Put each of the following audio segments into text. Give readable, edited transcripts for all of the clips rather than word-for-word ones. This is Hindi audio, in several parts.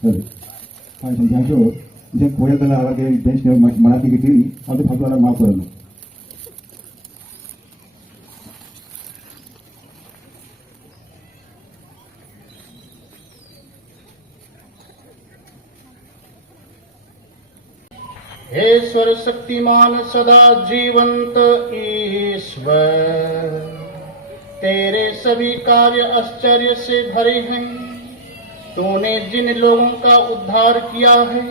잠시만요. 이제 고려달라고 대신에 말하기들이 아주 발표하는 마음으로. ईश्वर शक्तिमान सदा जीवंत ईश्वर, तेरे सभी कार्य आश्चर्य से भरे हैं। तूने जिन लोगों का उद्धार किया है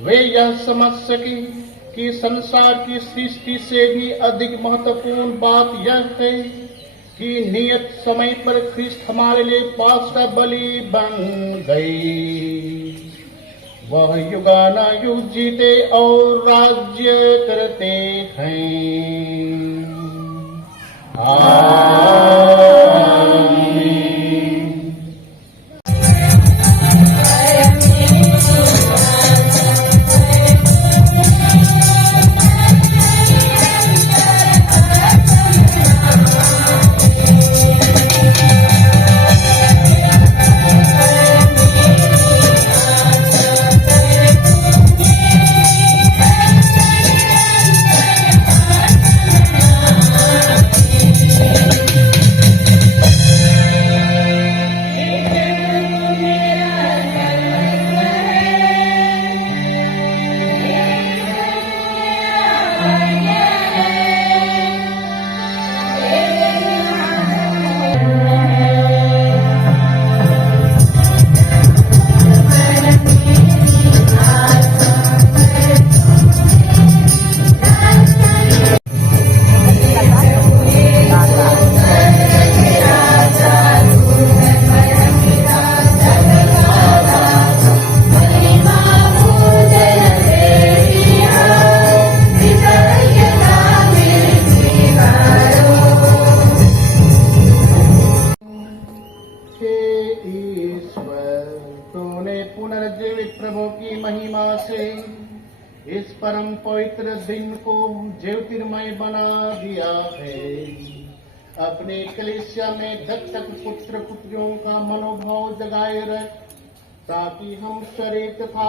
वे यह समझ सके कि संसार की सृष्टि से भी अधिक महत्वपूर्ण बात यह है कि नियत समय पर ख्रिस्त हमारे लिए पास का बलि बन गई। वह युगानुयुग जीते और राज्य करते हैं। पुनर्जीवित प्रभु की महिमा से इस परम पवित्र दिन को ज्योतिर्मय बना दिया है। अपने कलीसिया में दत्तक पुत्र पुत्रियों का मनोभाव जगाए रख, ताकि हम शरीर तथा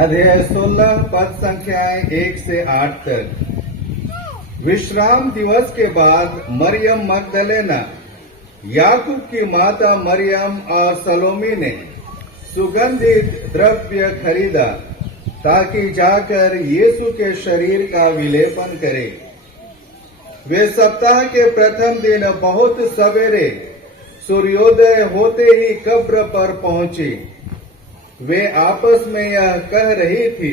अध्याय 16 पद संख्याएं 1 से 8 तक। विश्राम दिवस के बाद मरियम मगदलेना, याकूब की माता मरियम और सलोमी ने सुगंधित द्रव्य खरीदा ताकि जाकर यीशु के शरीर का विलेपन करे। वे सप्ताह के प्रथम दिन बहुत सवेरे सूर्योदय होते ही कब्र पर पहुंची। वे आपस में यह कह रही थी,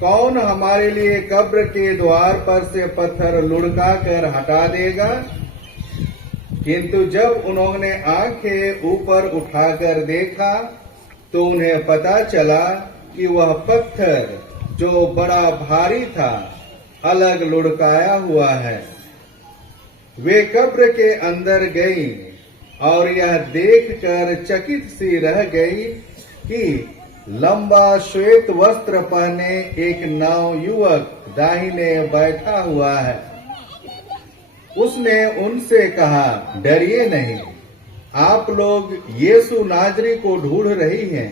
कौन हमारे लिए कब्र के द्वार पर से पत्थर लुढ़का कर हटा देगा। किंतु जब उन्होंने आंखें ऊपर उठाकर देखा तो उन्हें पता चला कि वह पत्थर जो बड़ा भारी था अलग लुढ़काया हुआ है। वे कब्र के अंदर गईं और यह देखकर चकित सी रह गई कि लंबा श्वेत वस्त्र पहने एक नव युवक दाहिने बैठा हुआ है। उसने उनसे कहा, डरिए नहीं, आप लोग यीशु नाजरी को ढूंढ रही हैं,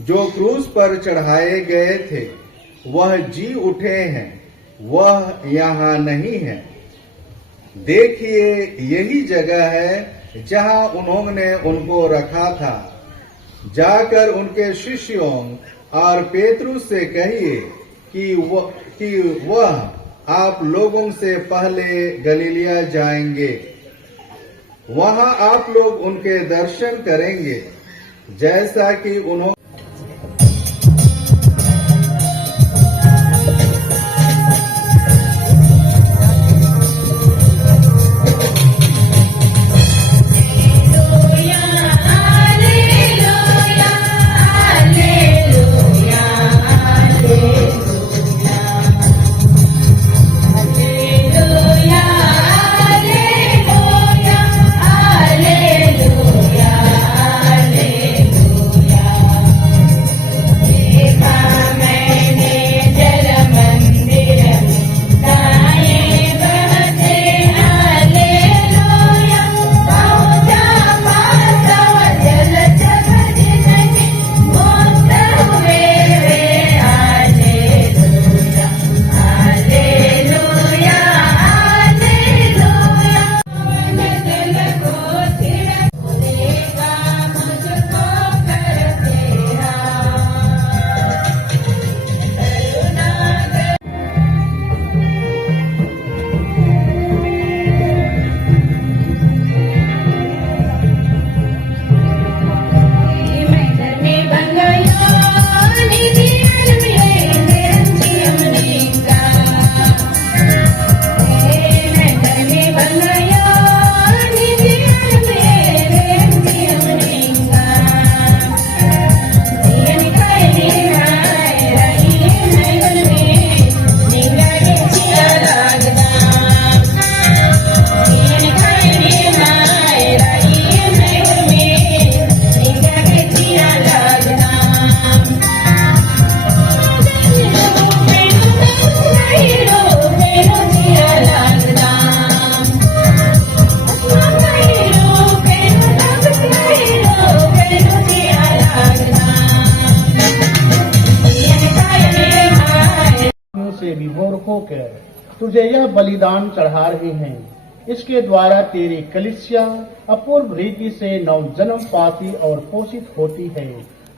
जो क्रूस पर चढ़ाए गए थे। वह जी उठे हैं, वह यहाँ नहीं है। देखिए, यही जगह है जहाँ उन्होंने उनको रखा था। जाकर उनके शिष्यों और पेतरुस से कहिए कि वह आप लोगों से पहले गलीलिया जाएंगे। वहां आप लोग उनके दर्शन करेंगे, जैसा कि उन्होंने विभोर होकर तुझे यह बलिदान चढ़ा रहे हैं। इसके द्वारा तेरी कलीसिया अपूर्व रीति से नवजन्म पाती और पोषित होती है,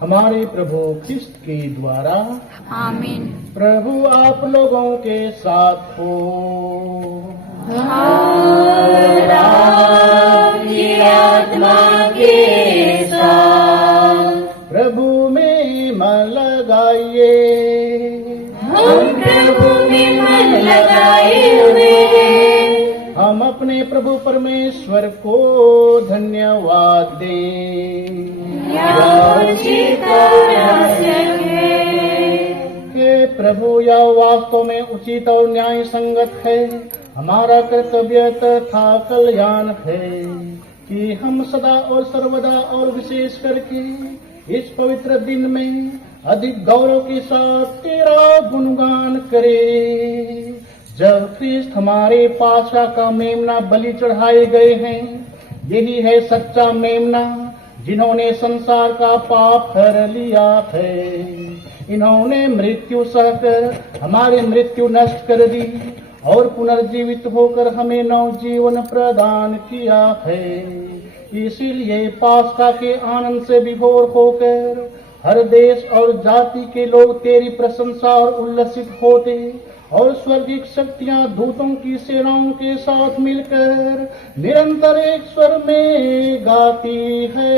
हमारे प्रभु ख्रिस्त के द्वारा। आमीन। प्रभु आप लोगों के साथ हो। और आपकी आत्मा के साथ। प्रभु में मन लगाइए। हम प्रभु में मन लगाए हुए हैं। हम अपने प्रभु परमेश्वर को धन्यवाद दें। यह उचित और आवश्यक है। हे प्रभु, यह वास्तव में उचित और न्याय संगत है, हमारा कर्तव्य तथा कल्याण है कि हम सदा और सर्वदा और विशेष करके इस पवित्र दिन में अधिक गौरव के साथ तेरा गुणगान करें। जब ख्रिस्त हमारे पाशा का मेमना बलि चढ़ाए गए हैं, यही है सच्चा मेमना जिन्होंने संसार का पाप हर लिया है। इन्होंने मृत्यु सहकर हमारी मृत्यु नष्ट कर दी और पुनर्जीवित होकर हमें नव जीवन प्रदान किया है। इसीलिए पास्का के आनंद से विभोर होकर हर देश और जाति के लोग तेरी प्रशंसा और उल्लसित होते और स्वर्गिक शक्तियां दूतों की सेनाओं के साथ मिलकर निरंतर एक स्वर में गाती है।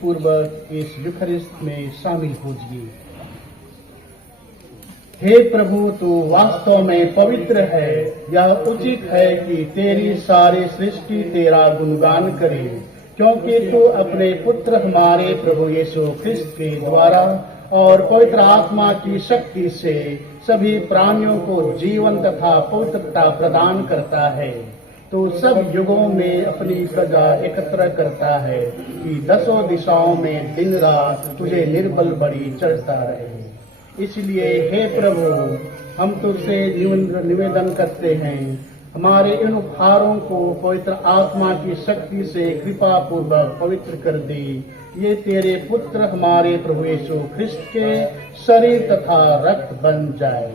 पूर्वक इस यूखरिस्ट में शामिल होजिए। हे प्रभु, तू वास्तव में पवित्र है। यह उचित है कि तेरी सारी सृष्टि तेरा गुणगान करे, क्योंकि तू अपने पुत्र हमारे प्रभु यीशु ख्रिस्त के द्वारा और पवित्र आत्मा की शक्ति से सभी प्राणियों को जीवन तथा पवित्रता प्रदान करता है। तो सब युगों में अपनी प्रजा एकत्र करता है कि दसों दिशाओं में दिन रात तुझे निर्बल बड़ी चढ़ता रहे। इसलिए हे प्रभु, हम तुझसे निवेदन करते हैं, हमारे इन उपहारों को पवित्र आत्मा की शक्ति से कृपा पूर्वक पवित्र कर दे। ये तेरे पुत्र हमारे प्रभु यीशु ख्रिस्त के शरीर तथा रक्त बन जाए।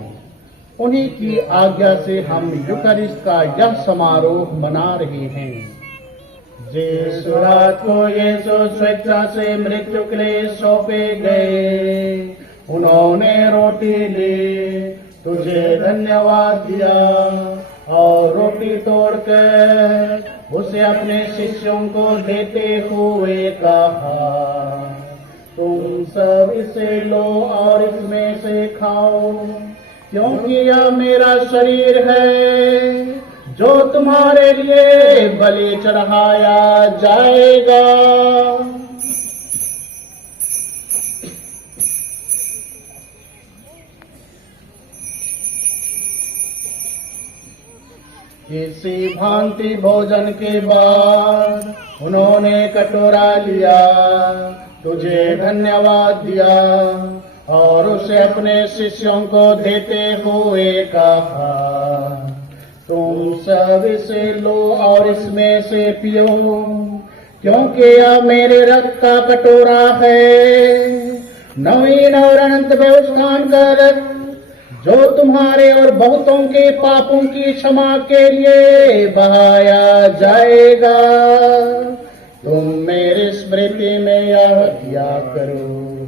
उन्हीं की आज्ञा से हम यूखरिस्ट का यह समारोह मना रहे हैं। जिस रात को यीशु स्वेच्छा से मृत्यु के लिए सौंपे गए, उन्होंने रोटी ली, तुझे धन्यवाद दिया और रोटी तोड़कर उसे अपने शिष्यों को देते हुए कहा, तुम सब इसे लो और इसमें से खाओ, क्योंकि यह मेरा शरीर है जो तुम्हारे लिए बलि चढ़ाया जाएगा। इसी भांति भोजन के बाद उन्होंने कटोरा लिया, तुझे धन्यवाद दिया और उसे अपने शिष्यों को देते हुए कहा, तुम सब इसे लो और इसमें से पियो, क्योंकि यह मेरे रक्त का कटोरा है, नवीन और अनंत व्यवस्थान का रक्त, जो तुम्हारे और बहुतों के पापों की क्षमा के लिए बहाया जाएगा। तुम मेरी स्मृति में यह किया करो।